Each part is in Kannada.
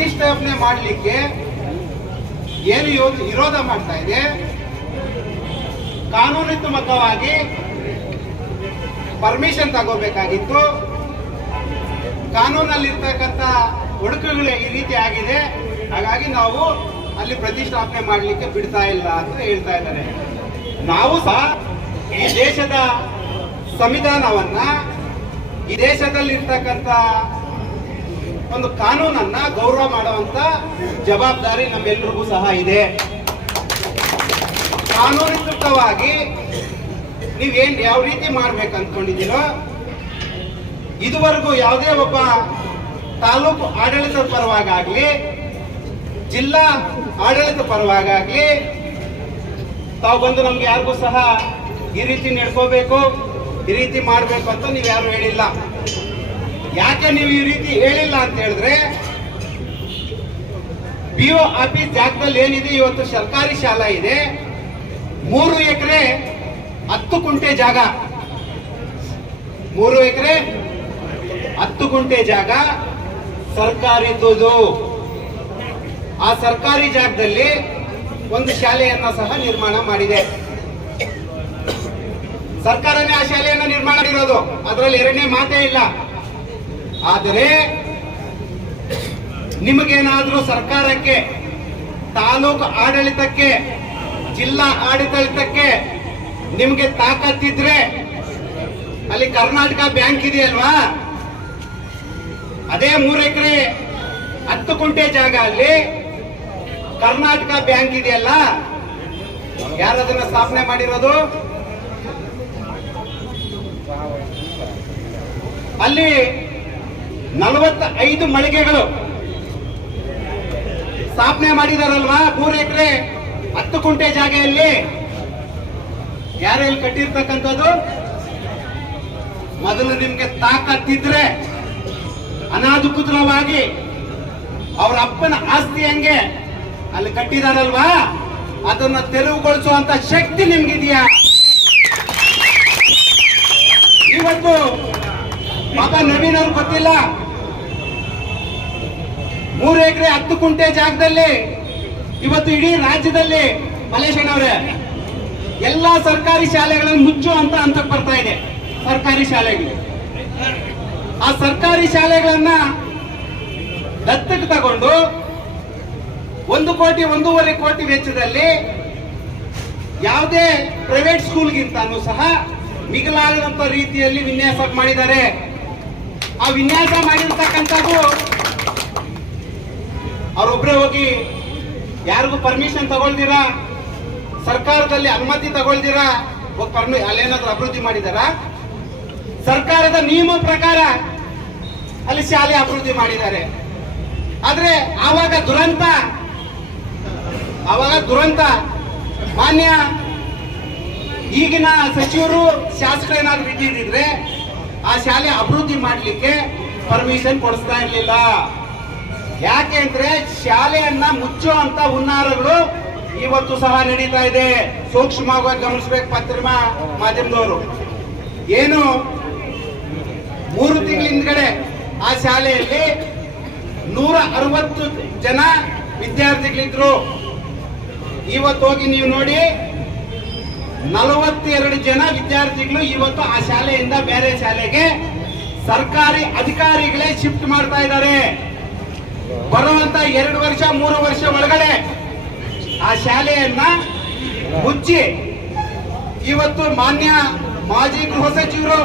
ಪ್ರತಿಷ್ಠಾಪನೆ ಮಾಡಲಿಕ್ಕೆ ಏನು ವಿರೋಧ ಮಾಡ್ತಾ ಇದೆ? ಕಾನೂನಿತ್ಮಕವಾಗಿ ಪರ್ಮಿಷನ್ ತಗೋಬೇಕಾಗಿತ್ತು. ಕಾನೂನಲ್ಲಿರ್ತಕ್ಕಂಥ ಒಡಕುಗಳು ಈ ರೀತಿ ಆಗಿದೆ. ಹಾಗಾಗಿ ನಾವು ಅಲ್ಲಿ ಪ್ರತಿಷ್ಠಾಪನೆ ಮಾಡಲಿಕ್ಕೆ ಬಿಡ್ತಾ ಇಲ್ಲ ಅಂತ ಹೇಳ್ತಾ ಇದ್ದಾರೆ. ನಾವು ಸಹ ಈ ದೇಶದ ಸಂವಿಧಾನವನ್ನ ಈ ದೇಶದಲ್ಲಿರ್ತಕ್ಕಂಥ ಒಂದು ಕಾನೂನನ್ನ ಗೌರವ ಮಾಡುವಂತ ಜವಾಬ್ದಾರಿ ನಮ್ಮೆಲ್ಲರಿಗೂ ಸಹ ಇದೆ. ಕಾನೂನಿಕೃತವಾಗಿ ನೀವೇನ್ ಯಾವ ರೀತಿ ಮಾಡ್ಬೇಕು ಅಂದ್ಕೊಂಡಿದ್ದೀರೋ ಇದುವರೆಗೂ ಯಾವುದೇ ಒಬ್ಬ ತಾಲೂಕು ಆಡಳಿತದ ಪರವಾಗಲಿ ಜಿಲ್ಲಾ ಆಡಳಿತ ಪರವಾಗಲಿ ತಾವು ಬಂದು ನಮ್ಗೆ ಯಾರಿಗೂ ಸಹ ಈ ರೀತಿ ನಡ್ಕೋಬೇಕು, ಈ ರೀತಿ ಮಾಡಬೇಕು ಅಂತ ನೀವು ಯಾರು ಹೇಳಿಲ್ಲ. ಯಾಕೆ ನೀವು ಈ ರೀತಿ ಹೇಳಿಲ್ಲ ಅಂತ ಹೇಳಿದ್ರೆ ಬಿ ಒ ಆಫೀಸ್ ಜಾಗದಲ್ಲಿ ಏನಿದೆ, ಇವತ್ತು ಸರ್ಕಾರಿ ಶಾಲಾ ಇದೆ. ಮೂರು ಎಕರೆ ಹತ್ತು ಕುಂಟೆ ಜಾಗ. ಮೂರು ಎಕರೆ ಹತ್ತು ಗುಂಟೆ ಜಾಗ ಸರ್ಕಾರಿದ್ದುದು ಆ ಸರ್ಕಾರಿ ಜಾಗದಲ್ಲಿ ಒಂದು ಶಾಲೆಯನ್ನ ಸಹ ನಿರ್ಮಾಣ ಮಾಡಿದೆ. ಸರ್ಕಾರನೇ ಆ ಶಾಲೆಯನ್ನು ನಿರ್ಮಾಣ ಮಾಡಿರೋದು. ಅದರಲ್ಲಿ ಎರಡನೇ ಮಾತೇ ಇಲ್ಲ. ಆದರೆ ನಿಮಗೇನಾದರೂ ಸರ್ಕಾರಕ್ಕೆ, ತಾಲೂಕು ಆಡಳಿತಕ್ಕೆ, ಜಿಲ್ಲಾ ಆಡಳಿತಕ್ಕೆ ನಿಮಗೆ ತಾಕತ್ತಿದ್ರೆ ಅಲ್ಲಿ ಕರ್ನಾಟಕ ಬ್ಯಾಂಕ್ ಇದೆಯಲ್ವಾ? ಅದೇ ಮೂರು ಎಕರೆ ಹತ್ತು ಕುಂಟೆ ಜಾಗ ಅಲ್ಲಿ ಕರ್ನಾಟಕ ಬ್ಯಾಂಕ್ ಇದೆಯಲ್ಲ, ಯಾರದನ್ನ ಸ್ಥಾಪನೆ ಮಾಡಿರೋದು? ಅಲ್ಲಿ ನಲವತ್ತ ಐದು ಮಳಿಗೆಗಳು. ಸ್ಥಾಪನೆ ಮಾಡಿದಾರಲ್ವಾ? ಮೂರು ಎಕರೆ, ಹತ್ತು ಕುಂಟೆ ಜಾಗೆಯಲ್ಲಿ ಯಾರೆಲ್ಲಿ ಕಟ್ಟಿರ್ತಕ್ಕಂಥದ್ದು? ಮೊದಲು ನಿಮ್ಗೆ ತಾಕತ್ತಿದ್ರೆ, ಅನಾಧಿಕೃತವಾಗಿ ಅವ್ರ ಅಪ್ಪನ ಆಸ್ತಿ ಹಂಗೆ ಅಲ್ಲಿ ಕಟ್ಟಿದಾರಲ್ವಾ? ಅದನ್ನ ತೆರವುಗೊಳಿಸುವಂತ ಶಕ್ತಿ ನಿಮ್ಗಿದೆಯಾ? ಇವತ್ತು ಪಾಪ ನವೀನ್ ಅವ್ರಿಗೆ ಗೊತ್ತಿಲ್ಲ. ಮೂರು ಎಕರೆ ಹತ್ತು ಕುಂಟೆ ಜಾಗದಲ್ಲಿ, ಇವತ್ತು ಇಡೀ ರಾಜ್ಯದಲ್ಲಿ ಮಲೇಶನ್ ಅವರೇ, ಎಲ್ಲಾ ಸರ್ಕಾರಿ ಶಾಲೆಗಳನ್ನು ಮುಚ್ಚು ಅಂತ ಹಂತಕ್ಕೆ ಬರ್ತಾ ಇದೆ, ಸರ್ಕಾರಿ ಶಾಲೆಗಳು ಆ ಸರ್ಕಾರಿ ಶಾಲೆಗಳನ್ನ ದತ್ತಕ್ಕೆ ತಗೊಂಡು ಒಂದು ಕೋಟಿ, ಒಂದೂವರೆ ಕೋಟಿ ವೆಚ್ಚದಲ್ಲಿ ಯಾವುದೇ ಪ್ರೈವೇಟ್ ಸ್ಕೂಲ್ಗಿಂತಾನು ಸಹ ಮಿಗಿಲಾಗದಂತ ರೀತಿಯಲ್ಲಿ ವಿನ್ಯಾಸ ಮಾಡಿದ್ದಾರೆ. ಆ ವಿನ್ಯಾಸ ಮಾಡಿರ್ತಕ್ಕಂಥದ್ದು ಅವರೊಬ್ಬರೇ ಹೋಗಿ, ಯಾರಿಗೂ ಪರ್ಮಿಷನ್ ತಗೊಳ್ದಿರಾ? ಸರ್ಕಾರದಲ್ಲಿ ಅನುಮತಿ ತಗೊಳ್ದಿರಾ? ಪರ್ಮಿ ಅಲ್ಲೇನಾದ್ರೂ ಅಭಿವೃದ್ಧಿ ಮಾಡಿದಾರ? ಸರ್ಕಾರದ ನಿಯಮ ಪ್ರಕಾರ ಅಲ್ಲಿ ಶಾಲೆ ಅಭಿವೃದ್ಧಿ ಮಾಡಿದ್ದಾರೆ. ಆದ್ರೆ ಆವಾಗ ದುರಂತ ಆವಾಗ ದುರಂತ. ಮಾನ್ಯ, ಈಗಿನ ಸಚಿವರು ಶಾಸಕರು ಏನಾದ್ರು ಇದ್ದಿದ್ರೆ ಆ ಶಾಲೆ ಅಭಿವೃದ್ಧಿ ಮಾಡಲಿಕ್ಕೆ ಪರ್ಮಿಷನ್ ಕೊಡಿಸ್ತಾ ಇರಲಿಲ್ಲ. ಯಾಕೆ ಅಂದ್ರೆ ಶಾಲೆಯನ್ನ ಅಂತ ಹುನ್ನಾರಗಳು ಇವತ್ತು ಸಹ ನಡೀತಾ ಇದೆ. ಸೂಕ್ಷ್ಮವಾಗಿ ಗಮನಿಸ್ಬೇಕು ಪತ್ರಿಮಾ ಮಾಧ್ಯಮದವರು. ಏನು? ಮೂರು ತಿಂಗಳ ಹಿಂದ್ಗಡೆ ಆ ಶಾಲೆಯಲ್ಲಿ ನೂರ ಅರವತ್ತು ಜನ ವಿದ್ಯಾರ್ಥಿಗಳಿದ್ರು. ಇವತ್ತು ಹೋಗಿ ನೀವು ನೋಡಿ ನಲವತ್ತೆರಡು ಜನ ವಿದ್ಯಾರ್ಥಿಗಳು ಇವತ್ತು ಆ ಶಾಲೆಯಿಂದ ಬೇರೆ ಶಾಲೆಗೆ ಸರ್ಕಾರಿ ಅಧಿಕಾರಿಗಳೇ ಶಿಫ್ಟ್ ಮಾಡ್ತಾ ಇದ್ದಾರೆ. ಬರುವಂತ ಎರಡು ವರ್ಷ, ಮೂರು ವರ್ಷ ಒಳಗಡೆ ಆ ಶಾಲೆಯನ್ನ ಮುಚ್ಚಿ ಇವತ್ತು ಮಾನ್ಯ ಮಾಜಿ ಗೃಹ ಸಚಿವರು,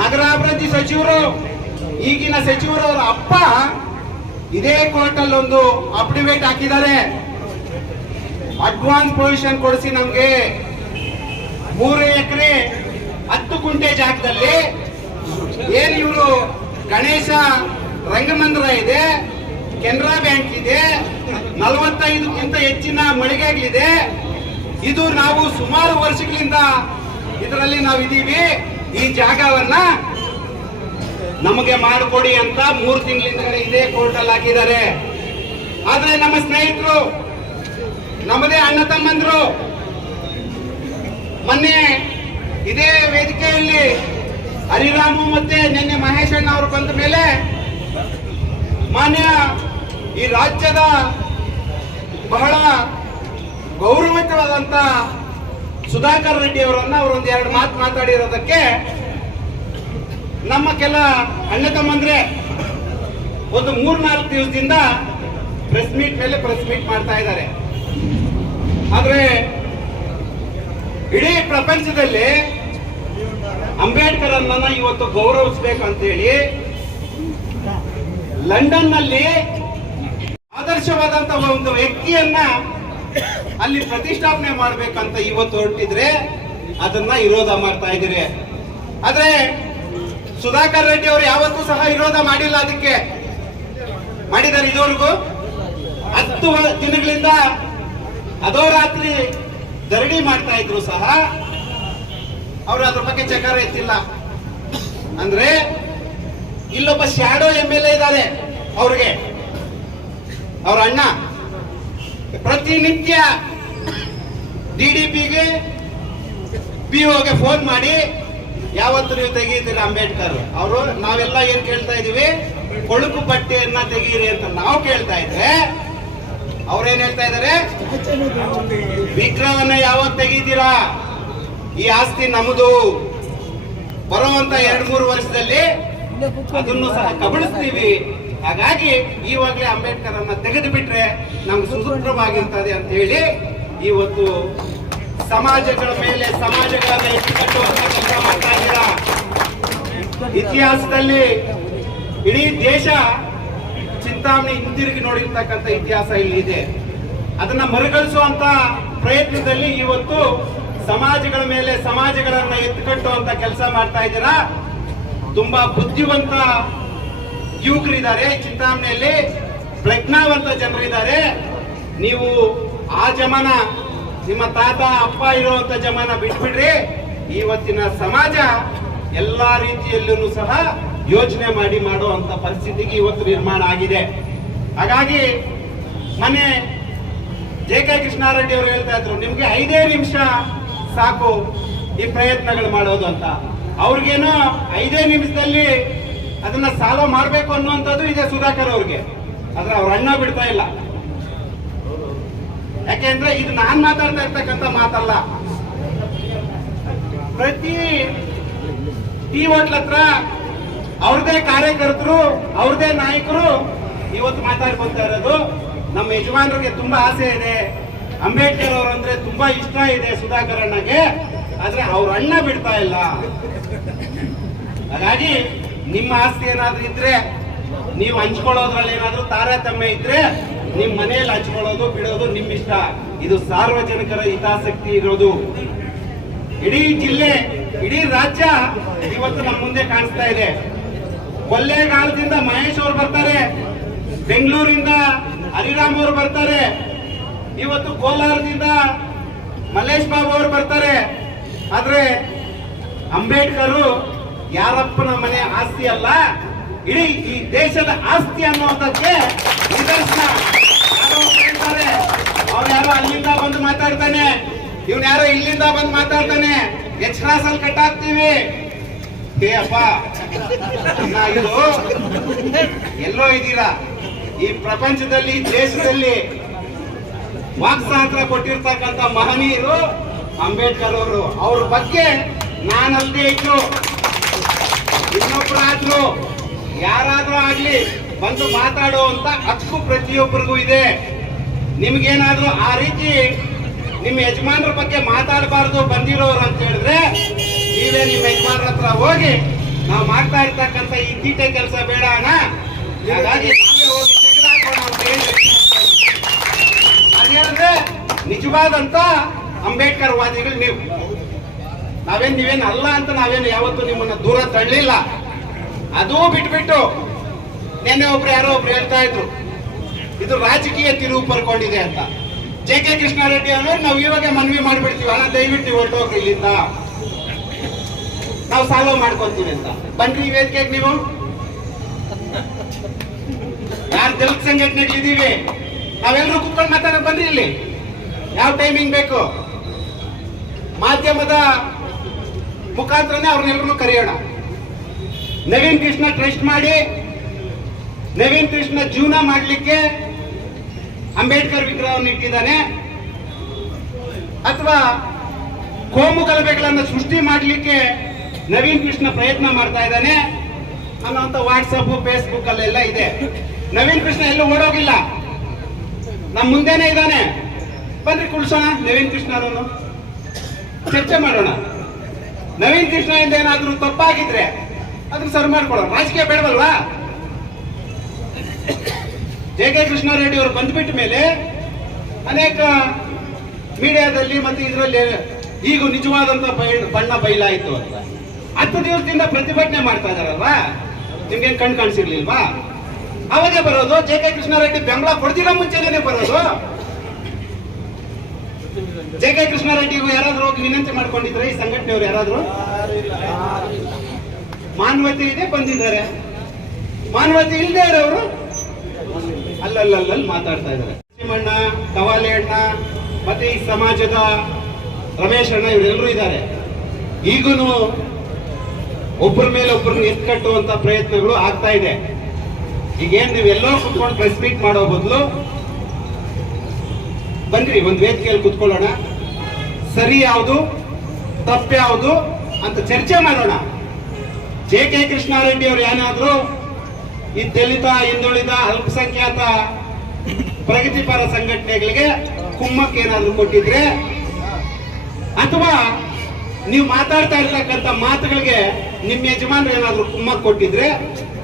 ನಗರಾಭಿವೃದ್ಧಿ ಸಚಿವರು, ಈಗಿನ ಸಚಿವರವರ ಅಪ್ಪ ಇದೇ ಕೋರ್ಟ್ ಒಂದು ಅಫಿಡವಿಟ್ ಹಾಕಿದ್ದಾರೆ. ಅಡ್ವಾನ್ಸ್ ಪೊಸಿಷನ್ ಕೊಡಿಸಿ ನಮಗೆ ಮೂರು ಎಕರೆ ಹತ್ತು ಕುಂಟೆ ಜಾಗದಲ್ಲಿ ಏನ್ ಇವರು ಗಣೇಶ ರಂಗಮಂದಿರ ಇದೆ, ಕೆನರಾ ಬ್ಯಾಂಕ್ ಇದೆ, ನಲವತ್ತೈದಕ್ಕಿಂತ ಹೆಚ್ಚಿನ ಮಳಿಗೆಗಳಿದೆ. ಇದು ನಾವು ಸುಮಾರು ವರ್ಷಗಳಿಂದ ಇದರಲ್ಲಿ ನಾವು ಇದೀವಿ ಈ ಜಾಗವನ್ನ ನಮಗೆ ಮಾಡಿಕೊಡಿ ಅಂತ ಮೂರು ತಿಂಗಳಿಂದ ಇದೇ ಕೋರ್ಟಲ್ಲಿ ಹಾಕಿದ್ದಾರೆ. ಆದರೆ ನಮ್ಮ ಸ್ನೇಹಿತರು ನಮ್ಮದೇ ಅಣ್ಣ ತಮ್ಮಂದ್ರು. ಮೊನ್ನೆ ಇದೇ ವೇದಿಕೆಯಲ್ಲಿ ಹರಿರಾಮು ಮತ್ತೆ ನಿನ್ನೆ ಮಹೇಶ್ ಅಣ್ಣ ಅವರು ಬಂದ ಮೇಲೆ ಮಾನ್ಯ ಈ ರಾಜ್ಯದ ಬಹಳ ಗೌರವಿತವಾದಂತ ಸುಧಾಕರ್ ರೆಡ್ಡಿ ಅವರನ್ನ ಅವರೊಂದು ಎರಡು ಮಾತು ಮಾತಾಡಿರೋದಕ್ಕೆ ನಮ್ಮ ಕೆಲ ಅಣ್ಣ ತಮ್ಮಂದ್ರೆ ಒಂದು ಮೂರ್ನಾಲ್ಕು ದಿವಸದಿಂದ ಪ್ರೆಸ್ ಮೀಟ್ ಮೇಲೆ ಪ್ರೆಸ್ ಮೀಟ್ ಮಾಡ್ತಾ ಇದ್ದಾರೆ. ಆದ್ರೆ ಇಡೀ ಪ್ರಪಂಚದಲ್ಲಿ ಅಂಬೇಡ್ಕರ್ ಅನ್ನ ಇವತ್ತು ಗೌರವಿಸ್ಬೇಕಂತೇಳಿ ಲಂಡನ್ನಲ್ಲಿ ಆದರ್ಶವಾದಂತ ಒಂದು ವ್ಯಕ್ತಿಯನ್ನ ಅಲ್ಲಿ ಪ್ರತಿಷ್ಠಾಪನೆ ಮಾಡ್ಬೇಕಂತ ಇವತ್ತು ಹೊರಟಿದ್ರೆ ಅದನ್ನ ವಿರೋಧ ಮಾಡ್ತಾ ಇದ್ದೀರಿ. ಆದ್ರೆ ಸುಧಾಕರ್ ರೆಡ್ಡಿ ಅವರು ಯಾವತ್ತೂ ಸಹ ವಿರೋಧ ಮಾಡಿಲ್ಲ ಅದಕ್ಕೆ. ಮಾಡಿದ್ದಾರೆ ಇದುವರೆಗೂ. ಹತ್ತು ವ- ದಿನಗಳಿಂದ ಅಧೋರಾತ್ರಿ ಧರಣಿ ಮಾಡ್ತಾ ಇದ್ರು ಸಹ, ಅವರು ಅದ್ರ ಬಗ್ಗೆ ಚಕಾರ ಎತ್ತಿಲ್ಲ. ಅಂದ್ರೆ, ಇಲ್ಲೊಬ್ಬ ಶ್ಯಾಡೋ ಎಂ ಎಲ್ ಎ ಇದ್ದಾರೆ ಅವ್ರಿಗೆ. ಅವ್ರ ಅಣ್ಣ. ಪ್ರತಿನಿತ್ಯ ಡಿ ಡಿ ಪಿಗೆ ಪಿ ಗೆ ಫೋನ್ ಮಾಡಿ, ಯಾವತ್ತು ನೀವು ತೆಗೀತೀರ ಅಂಬೇಡ್ಕರ್? ಅವರು, ನಾವೆಲ್ಲ ಏನ್ ಕೇಳ್ತಾ ಇದೀವಿ ಕೊಳಕು ಪಟ್ಟಿಯನ್ನ ತೆಗೀರಿ ಅಂತ ನಾವು ಕೇಳ್ತಾ ಇದ್ರೆ ಅವ್ರೇನ್ ಹೇಳ್ತಾ ಇದಾರೆ? ವಿಗ್ರಹವನ್ನ ಯಾವತ್ತು ತೆಗೀತೀರಾ? ಈ ಆಸ್ತಿ ನಮ್ಮದು ಬರುವಂತ ಎರಡ್ ಮೂರು ವರ್ಷದಲ್ಲಿ ಅದನ್ನು ಸಹ ಕಬಳಿಸ್ತೀವಿ. ಹಾಗಾಗಿ ಈವಾಗಲೇ ಅಂಬೇಡ್ಕರ್ ಅನ್ನ ತೆಗೆದು ಬಿಟ್ರೆ ನಮ್ಗೆ ಸುಸೂತ್ರವಾಗಿರ್ತದೆ ಅಂತ ಹೇಳಿ ಇವತ್ತು ಸಮಾಜಗಳ ಮೇಲೆ ಸಮಾಜಗಳನ್ನ ಮೇಲೆ ಇತಿಹಾಸದಲ್ಲಿ ಇಡೀ ದೇಶ ಚಿಂತಾಮಣಿ ಹಿಂದಿರುಗಿ ನೋಡಿರ್ತಕ್ಕಂಥ ಇತಿಹಾಸ ಇಲ್ಲಿ ಇದೆ. ಅದನ್ನ ಮರುಗಳಿಸುವಂತ ಪ್ರಯತ್ನದಲ್ಲಿ ಇವತ್ತು ಸಮಾಜಗಳ ಮೇಲೆ ಸಮಾಜಗಳನ್ನ ಎತ್ತಿಕಟ್ಟುವಂತ ಕೆಲಸ ಮಾಡ್ತಾ ಇದ್ದೀರಾ? ತುಂಬಾ ಬುದ್ಧಿವಂತ ಯುವಕರಿದ್ದಾರೆ ಚಿಂತಾಮಣಿಯಲ್ಲಿ. ಪ್ರಜ್ಞಾವಂತ ಜನರಿದ್ದಾರೆ. ನೀವು ಆ ಜಮಾನ, ನಿಮ್ಮ ತಾತ, ಅಪ್ಪ ಇರುವಂತ ಜಮಾನ ಬಿಟ್ಬಿಡ್ರಿ. ಇವತ್ತಿನ ಸಮಾಜ ಎಲ್ಲಾ ರೀತಿಯಲ್ಲೂ ಸಹ ಯೋಚನೆ ಮಾಡಿ ಮಾಡುವಂತ ಪರಿಸ್ಥಿತಿಗೆ ಇವತ್ತು ನಿರ್ಮಾಣ ಆಗಿದೆ. ಹಾಗಾಗಿ ಮನೆ ಜೆ ಕೆ ಕೃಷ್ಣಾರೆಡ್ಡಿ ಅವರು ಹೇಳ್ತಾ ಇದ್ರು, ನಿಮ್ಗೆ ಐದೇ ನಿಮಿಷ ಸಾಕು ಈ ಪ್ರಯತ್ನಗಳು ಮಾಡೋದು ಅಂತ. ಅವ್ರಿಗೇನೋ ಐದೇ ನಿಮಿಷದಲ್ಲಿ ಅದನ್ನ ಸಾಲ್ವ್ ಮಾಡಬೇಕು ಅನ್ನುವಂಥದ್ದು ಇದೆ ಸುಧಾಕರ್ ಅವ್ರಿಗೆ. ಆದ್ರೆ ಅವ್ರ ಅಣ್ಣ ಬಿಡ್ತಾ ಇಲ್ಲ. ಯಾಕೆಂದ್ರೆ ಇದು ನಾನ್ ಮಾತಾಡ್ತಾ ಇರ್ತಕ್ಕಂಥ ಮಾತಲ್ಲ. ಪ್ರತಿ ಟೀ ಹೋಟ್ಲ್ ಹತ್ರ ಅವ್ರದೇ ಕಾರ್ಯಕರ್ತರು, ಅವ್ರದೇ ನಾಯಕರು ಇವತ್ತು ಮಾತಾಡ್ಕೊತಾ ಇರೋದು. ನಮ್ಮ ಯಜಮಾನರಿಗೆ ತುಂಬಾ ಆಸೆ ಇದೆ. ಅಂಬೇಡ್ಕರ್ ಅವರು ಅಂದ್ರೆ ತುಂಬಾ ಇಷ್ಟ ಇದೆ ಸುಧಾಕರ್ ಅಣ್ಣಗೆ. ಆದ್ರೆ ಅವ್ರ ಅಣ್ಣ ಬಿಡ್ತಾ ಇಲ್ಲ. ಹಾಗಾಗಿ ನಿಮ್ಮ ಆಸ್ತಿ ಏನಾದ್ರೂ ಇದ್ರೆ, ನೀವು ಹಂಚ್ಕೊಳ್ಳೋದ್ರಲ್ಲಿ ಏನಾದ್ರೂ ತಾರತಮ್ಯ ಇದ್ರೆ ನಿಮ್ ಮನೆಯಲ್ಲಿ ಹಂಚ್ಕೊಳ್ಳೋದು, ಬಿಡೋದು ನಿಮ್ ಇಷ್ಟ. ಇದು ಸಾರ್ವಜನಿಕರ ಹಿತಾಸಕ್ತಿ ಇರೋದು. ಇಡೀ ಜಿಲ್ಲೆ, ಇಡೀ ರಾಜ್ಯ ಇವತ್ತು ನಮ್ಮ ಮುಂದೆ ಕಾಣಿಸ್ತಾ ಇದೆ. ಕೊಳ್ಳೇಗಾಲದಿಂದ ಮಹೇಶ್ ಅವರು ಬರ್ತಾರೆ, ಬೆಂಗಳೂರಿಂದ ಹರಿರಾಮ್ ಅವರು ಬರ್ತಾರೆ, ಇವತ್ತು ಕೋಲಾರದಿಂದ ಮಲ್ಲೇಶ್ ಬಾಬು ಅವರು ಬರ್ತಾರೆ. ಆದ್ರೆ ಅಂಬೇಡ್ಕರ್ ಯಾರಪ್ಪನ ಮನೆ ಆಸ್ತಿ ಅಲ್ಲ, ಇಡೀ ಈ ದೇಶದ ಆಸ್ತಿ ಅನ್ನುವಂಥದ್ದೇ ನಿದರ್ಶನ. ಅವ್ರು ಯಾರು ಅಲ್ಲಿಂದ ಬಂದು ಮಾತಾಡ್ತಾನೆ, ಇವ್ನ ಯಾರೋ ಇಲ್ಲಿಂದ ಬಂದು ಮಾತಾಡ್ತಾನೆ ಎಚ್ ಅಲ್ಲಿ ಕಟ್ಟಾಕ್ತೀವಿ. ಏ ಅಪ್ಪ ಇದು ಎಲ್ಲೋ ಇದ್ದೀರಾ? ಈ ಪ್ರಪಂಚದಲ್ಲಿ, ದೇಶದಲ್ಲಿ ವಾಕ್ಸ್ವಾತಂತ್ರ್ಯ ಕೊಟ್ಟಿರ್ತಕ್ಕಂಥ ಮಹನೀಯರು ಅಂಬೇಡ್ಕರ್ ಅವರು. ಅವ್ರ ಬಗ್ಗೆ ನಾನಲ್ಲದೆ ಇದ್ರು. ಇನ್ನೊಬ್ಬರಾದ್ರು ಯಾರಾದ್ರೂ ಆಗ್ಲಿ ಬಂದು ಮಾತಾಡೋ ಅಂತ ಹಕ್ಕು ಪ್ರತಿಯೊಬ್ಬರಿಗೂ ಇದೆ. ನಿಮ್ಗೇನಾದ್ರೂ ಆ ರೀತಿ ನಿಮ್ಮ ಯಜಮಾನರ ಬಗ್ಗೆ ಮಾತಾಡಬಾರ್ದು, ಬಂದಿರೋರು ಅಂತ ಹೇಳಿದ್ರೆ ನೀವೇ ನಿಮ್ಮ ಯಜಮಾನ್ರ ಹತ್ರ ಹೋಗಿ ನಾವು ಮಾಡ್ತಾ ಇರ್ತಕ್ಕಂಥ ಈ ತೀಟೆ ಕೆಲಸ ಬೇಡ ಅಣ್ಣ. ಹಾಗಾಗಿ ನಾವೇ ಹೋಗಿ ಅದೇನಂದ್ರೆ ನಿಜವಾದಂತ ಅಂಬೇಡ್ಕರ್ ವಾದಿಗಳು ನೀವು. ನಾವೇನ್ ನೀವೇನು ಅಲ್ಲ ಅಂತ ನಾವೇನು ಯಾವತ್ತೂ ನಿಮ್ಮನ್ನ ದೂರ ತಳ್ಳಿಲ್ಲ. ಅದೂ ಬಿಟ್ಬಿಟ್ಟು ನಿನ್ನೆ ಒಬ್ರು ಯಾರೋ ಒಬ್ರು ಹೇಳ್ತಾ ಇದ್ರು. ಇದು ರಾಜಕೀಯ ತಿರುವು ಪಡ್ಕೊಂಡಿದೆ ಅಂತ. ಜೆ ಕೆ ಕೃಷ್ಣಾರೆಡ್ಡಿ ಅವರು, ನಾವು ಇವಾಗ ಮನವಿ ಮಾಡಿಬಿಡ್ತೀವಿ. ಅಣ್ಣ, ದಯವಿಟ್ಟು ಹೊರಟೋಗ್ರಿ ಇಲ್ಲಿಂದ. ನಾವು ಸಾಲ್ವ್ ಮಾಡ್ಕೊಂತೀವಿ ಅಂತ. ಬನ್ರಿ ವೇದಿಕೆಗೆ ನೀವು. ಯಾರು ದಲಿತ ಸಂಘಟನೆಗಳಿದ್ದೀವಿ ನಾವೆಲ್ಲರೂ ಕುತ್ಕೊಂಡು ಮಾತಾಡೋಕೆ ಬನ್ರಿ ಇಲ್ಲಿ. ಯಾವ ಟೈಮಿಂಗ್ ಬೇಕು? ಮಾಧ್ಯಮದ ಮುಖಾಂತರನೇ ಅವ್ರನ್ನೆಲ್ಲರೂ ಕರೆಯೋಣ. ನವೀನ್ ಕೃಷ್ಣ ಟ್ರಸ್ಟ್ ಮಾಡಿ, ನವೀನ್ ಕೃಷ್ಣ ಜೀವನ ಮಾಡ್ಲಿಕ್ಕೆ ಅಂಬೇಡ್ಕರ್ ವಿಗ್ರಹವನ್ನು ಇಟ್ಟಿದ್ದಾನೆ. ಅಥವಾ ಕೋಮು ಗಲಭೆಗಳನ್ನು ಸೃಷ್ಟಿ ಮಾಡಲಿಕ್ಕೆ ನವೀನ್ ಕೃಷ್ಣ ಪ್ರಯತ್ನ ಮಾಡ್ತಾ ಇದ್ದಾನೆ. ಅನ್ನೋಂಥ ವಾಟ್ಸಪ್ ಫೇಸ್ಬುಕ್ ಅಲ್ಲೆಲ್ಲ ಇದೆ. ನವೀನ್ ಕೃಷ್ಣ ಎಲ್ಲೂ ಓಡೋಗಿಲ್ಲ. ನಮ್ಮ ಮುಂದೆನೆ ಇದ್ದಾನೆ. ಬಂದ್ರೆ ಕುಳ್ಸೋಣ ನವೀನ್ ಕೃಷ್ಣ ಚರ್ಚೆ ಮಾಡೋಣ. ನವೀನ್ ಕೃಷ್ಣ ಇಂದ ಏನಾದ್ರೂ ತಪ್ಪಾಗಿದ್ರೆ ಅದನ್ನ ಸರ್ ಮಾಡ್ಕೊಳ್ಳೋಣ. ರಾಜಕೀಯ ಬೇಡವಲ್ವಾ? ಜೆ ಕೆ ಕೃಷ್ಣಾರೆಡ್ಡಿ ಅವರು ಬಂದ್ಬಿಟ್ಟ ಮೇಲೆ ಅನೇಕ ಮೀಡಿಯಾದಲ್ಲಿ ಮತ್ತೆ ಇದರಲ್ಲಿ ಈಗ ನಿಜವಾದಂತ ಬಣ್ಣ ಬಯಲಾಯಿತು ಅಂತ. ಹತ್ತು ದಿವಸದಿಂದ ಪ್ರತಿಭಟನೆ ಮಾಡ್ತಾ ಇದಾರಲ್ವಾ? ನಿಮ್ಗೆ ಕಣ್ ಕಾಣಿಸಿರ್ಲಿಲ್ವಾ? ಅವಾಗೆ ಬರೋದು ಜೆ ಕೆ ಕೃಷ್ಣಾರೆಡ್ಡಿ ಬೆಂಬಲ ಕೊಡ್ತೀರ ಮುಂಚೆನೇ ಬರೋದು. ಜೆ ಕೆ ಕೃಷ್ಣಾರೆಡ್ಡಿಗೂ ಯಾರಾದ್ರೂ ಹೋಗಿ ವಿನಂತಿ ಮಾಡ್ಕೊಂಡಿದ್ರೆ, ಈ ಸಂಘಟನೆಯವ್ರು ಯಾರಾದ್ರು? ಮಾನವತೆ ಇದೆ, ಬಂದಿದ್ದಾರೆ. ಮಾನವತೆ ಇಲ್ಲದೆ ಇರೋರು? ಅಲ್ಲಲ್ಲಲ್ಲಿ ಮಾತಾಡ್ತಾ ಇದ್ದಾರೆ. ಅಣ್ಣ ಕವಾಲೆ ಅಣ್ಣ, ಮತ್ತೆ ಈ ಸಮಾಜದ ರಮೇಶ್ ಅಣ್ಣ ಇವರೆಲ್ಲರೂ ಇದ್ದಾರೆ. ಈಗೂನು ಒಬ್ಬರ ಮೇಲೆ ಒಬ್ಬರನ್ನ ಎತ್ಕಟ್ಟುವಂತ ಪ್ರಯತ್ನಗಳು ಆಗ್ತಾ ಇದೆ. ಈಗೇನ್ ನೀವೆಲ್ಲೋ ಕುತ್ಕೊಂಡು ಪ್ರೆಸ್ ಮೀಟ್ ಮಾಡೋ ಬದಲು ಬನ್ರಿ ಒಂದ್ ವೇದಿಕೆಯಲ್ಲಿ ಕುತ್ಕೊಳ್ಳೋಣ. ಸರಿ ಯಾವುದು, ತಪ್ಪು ಯಾವುದು ಅಂತ ಚರ್ಚೆ ಮಾಡೋಣ. ಜೆ ಕೆ ಕೃಷ್ಣಾರೆಡ್ಡಿ ಅವರು ಏನಾದ್ರು ಈ ದಲಿತ, ಹಿಂದುಳಿದ, ಅಲ್ಪಸಂಖ್ಯಾತ, ಪ್ರಗತಿಪರ ಸಂಘಟನೆಗಳಿಗೆ ಕುಮ್ಮಕ್ಕೆ ಏನಾದ್ರು ಕೊಟ್ಟಿದ್ರೆ ಅಥವಾ ನೀವು ಮಾತಾಡ್ತಾ ಇರ್ತಕ್ಕಂಥ ಮಾತುಗಳಿಗೆ ನಿಮ್ಮ ಯಜಮಾನ್ ಏನಾದ್ರು ಕುಮ್ಮಕ್ ಕೊಟ್ಟಿದ್ರೆ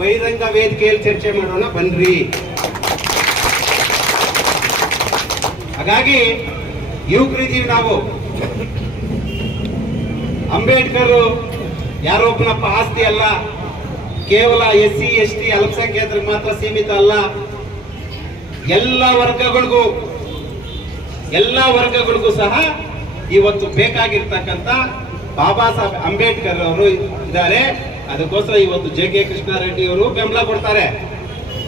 ಬಹಿರಂಗ ವೇದಿಕೆಯಲ್ಲಿ ಚರ್ಚೆ ಮಾಡೋಣ, ಬನ್ರಿ. ಹಾಗಾಗಿ ಯುವಕರಿದ್ದೀವಿ ನಾವು. ಅಂಬೇಡ್ಕರ್ ಯಾರೊಬ್ಬನಪ್ಪ ಆಸ್ತಿ ಅಲ್ಲ. ಕೇವಲ ಎಸ್ ಸಿ ಎಸ್ ಟಿ ಅಲ್ಪಸಂಖ್ಯಾತರಿಗೆ ಮಾತ್ರ ಸೀಮಿತ ಅಲ್ಲ. ಎಲ್ಲ ವರ್ಗಗಳಿಗೂ ಎಲ್ಲ ವರ್ಗಗಳಿಗೂ ಸಹ ಇವತ್ತು ಬೇಕಾಗಿರ್ತಕ್ಕಂಥ ಬಾಬಾ ಸಾಹೇಬ್ ಅಂಬೇಡ್ಕರ್ ಅವರು ಇದ್ದಾರೆ. ಅದಕ್ಕೋಸ್ಕರ ಇವತ್ತು ಜೆ ಕೆ ಕೃಷ್ಣಾರೆಡ್ಡಿ ಅವರು ಬೆಂಬಲ ಕೊಡ್ತಾರೆ.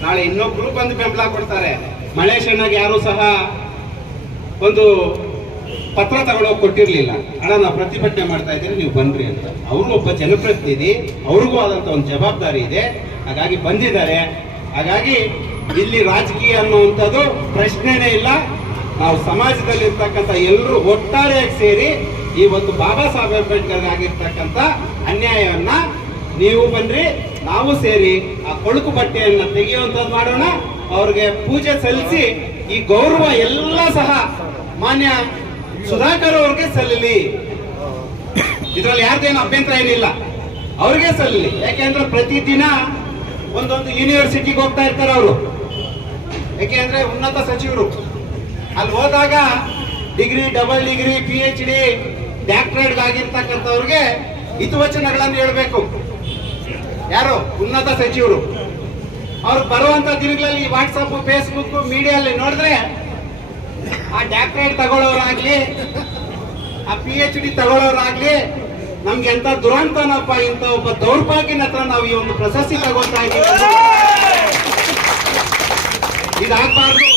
ನಾಳೆ ಇನ್ನೊಬ್ರು ಬಂದು ಬೆಂಬಲ ಕೊಡ್ತಾರೆ. ಅಣ್ಣಗೆ ಯಾರು ಸಹ ಒಂದು ಪತ್ರ ತಗೊಳ್ಳೋಕೆ ಕೊಟ್ಟಿರ್ಲಿಲ್ಲ. ಅಣ್ಣ ನಾವು ಪ್ರತಿಭಟನೆ ಮಾಡ್ತಾ ಇದ್ದೀರಿ ನೀವು ಬನ್ರಿ ಅಂತ. ಅವರು ಒಬ್ಬ ಜನಪ್ರತಿನಿಧಿ, ಅವ್ರಿಗೂ ಆದಂತ ಒಂದು ಜವಾಬ್ದಾರಿ ಇದೆ. ಹಾಗಾಗಿ ಬಂದಿದ್ದಾರೆ. ಹಾಗಾಗಿ ಇಲ್ಲಿ ರಾಜಕೀಯ ಅನ್ನುವಂಥದ್ದು ಪ್ರಶ್ನೆನೇ ಇಲ್ಲ. ನಾವು ಸಮಾಜದಲ್ಲಿರ್ತಕ್ಕಂಥ ಎಲ್ಲರೂ ಒಟ್ಟಾರೆಯಾಗಿ ಸೇರಿ ಇವತ್ತು ಬಾಬಾ ಸಾಹೇಬ್ ಅಂಬೇಡ್ಕರ್ ಆಗಿರ್ತಕ್ಕಂಥ ಅನ್ಯಾಯವನ್ನ ನೀವು ಬನ್ರಿ, ನಾವು ಸೇರಿ ಆ ಕೊಳುಕು ಬಟ್ಟೆಯನ್ನ ತೆಗೆಯುವಂಥದ್ದು ಮಾಡೋಣ. ಅವ್ರಿಗೆ ಪೂಜೆ ಸಲ್ಲಿಸಿ ಈ ಗೌರವ ಎಲ್ಲ ಸಹ ಮಾನ್ಯ ಸುಧಾಕರ್ ಅವ್ರಿಗೆ ಸಲ್ಲಲಿ. ಇದರಲ್ಲಿ ಯಾರ್ದೇನು ಅಭ್ಯಂತರ ಏನಿಲ್ಲ, ಅವ್ರಿಗೆ ಸಲ್ಲಲಿ. ಯಾಕೆಂದ್ರೆ ಪ್ರತಿದಿನ ಒಂದೊಂದು ಯೂನಿವರ್ಸಿಟಿಗೆ ಹೋಗ್ತಾ ಇರ್ತಾರೆ ಅವರು. ಯಾಕೆಂದ್ರೆ ಉನ್ನತ ಸಚಿವರು. ಅಲ್ಲಿ ಹೋದಾಗ degree double degree P H D doctorate ಆಗಿರ್ತಕ್ಕಂಥವ್ರಿಗೆ ಹಿತವಚನಗಳನ್ನು ಹೇಳಬೇಕು. ಯಾರು? ಉನ್ನತ ಸಚಿವರು. ಅವ್ರು ಬರುವಂತ ದಿನಗಳಲ್ಲಿ ವಾಟ್ಸಪ್ ಫೇಸ್ಬುಕ್ ಮೀಡಿಯಲ್ಲಿ ನೋಡಿದ್ರೆ ಆ ಡಾಕ್ಟರೇಟ್ ತಗೊಳ್ಳೋರಾಗ್ಲಿ, ಆ ಪಿ ಎಚ್ ಡಿ ತಗೊಳ್ಳೋರಾಗ್ಲಿ, ನಮ್ಗೆ ಎಂತ ದುರಂತನಪ್ಪ ಇಂತ ಒಬ್ಬ ದೌರ್ಭಾಗ್ಯನ ಹತ್ರ ನಾವು ಈ ಒಂದು ಪ್ರಶಸ್ತಿ ತಗೋತಾ ಇದ್ದೀವಿ. ಇದಾಗಬಾರ್ದು.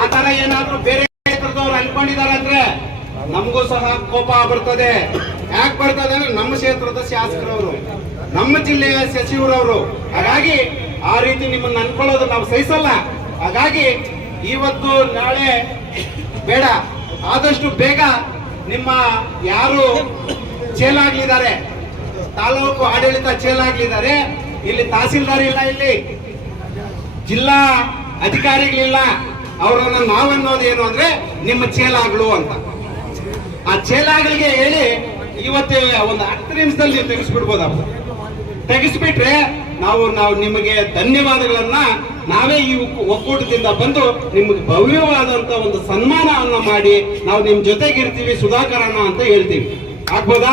ಆ ತರ ಏನಾದ್ರೂ ಬೇರೆ ಕ್ಷೇತ್ರದವ್ರು ಅನ್ಕೊಂಡಿದ್ದಾರೆ ಅಂದ್ರೆ ನಮಗೂ ಸಹ ಕೋಪ ಬರ್ತದೆ. ಯಾಕೆ ಬರ್ತದೆ ಅಂದ್ರೆ ನಮ್ಮ ಕ್ಷೇತ್ರದ ಶಾಸಕರವರು, ನಮ್ಮ ಜಿಲ್ಲೆಯ ಸಚಿವರವರು. ಹಾಗಾಗಿ ಆ ರೀತಿ ನಿಮ್ಮನ್ನ ಅನ್ಕೊಳ್ಳೋದು ನಾವು ಸಹಿಸಲ್ಲ. ಹಾಗಾಗಿ ಇವತ್ತು, ನಾಳೆ ಬೇಡ. ಆದಷ್ಟು ಬೇಗ ನಿಮ್ಮ ಯಾರು ಚೇಲಾಗ್ಲಿದ್ದಾರೆ ತಾಲೂಕು ಆಡಳಿತ ಚೇಲಾಗ್ಲಿದ್ದಾರೆ ಇಲ್ಲಿ ತಹಸೀಲ್ದಾರ್ ಇಲ್ಲ ಇಲ್ಲಿ, ಜಿಲ್ಲಾ ಅಧಿಕಾರಿಗಳಿಲ್ಲ, ಅವರನ್ನು ನಾವನ್ನೋದು ಏನು ಅಂದ್ರೆ ನಿಮ್ಮ ಚೇಲಾಗ್ಲು ಅಂತ. ಆ ಚೇಲಾಗಳಿಗೆ ಹೇಳಿ ಇವತ್ತು ಒಂದು ಹತ್ತು ನಿಮಿಷದಲ್ಲಿ ನೀವು ತೆಗೆಸ್ಬಿಡ್ಬೋದ ತೆಗೆಸ್ಬಿಟ್ರೆ ನಾವು ನಾವು ನಿಮಗೆ ಧನ್ಯವಾದಗಳನ್ನ ನಾವೇ ಈ ಒಕ್ಕು- ಒಕ್ಕೂಟದಿಂದ ಬಂದು ನಿಮಗೆ ಭವ್ಯವಾದಂತ ಒಂದು ಸನ್ಮಾನವನ್ನ ಮಾಡಿ ನಾವು ನಿಮ್ ಜೊತೆಗಿರ್ತೀವಿ ಸುಧಾಕರಣ ಅಂತ ಹೇಳ್ತೀವಿ. ಆಗ್ಬೋದಾ?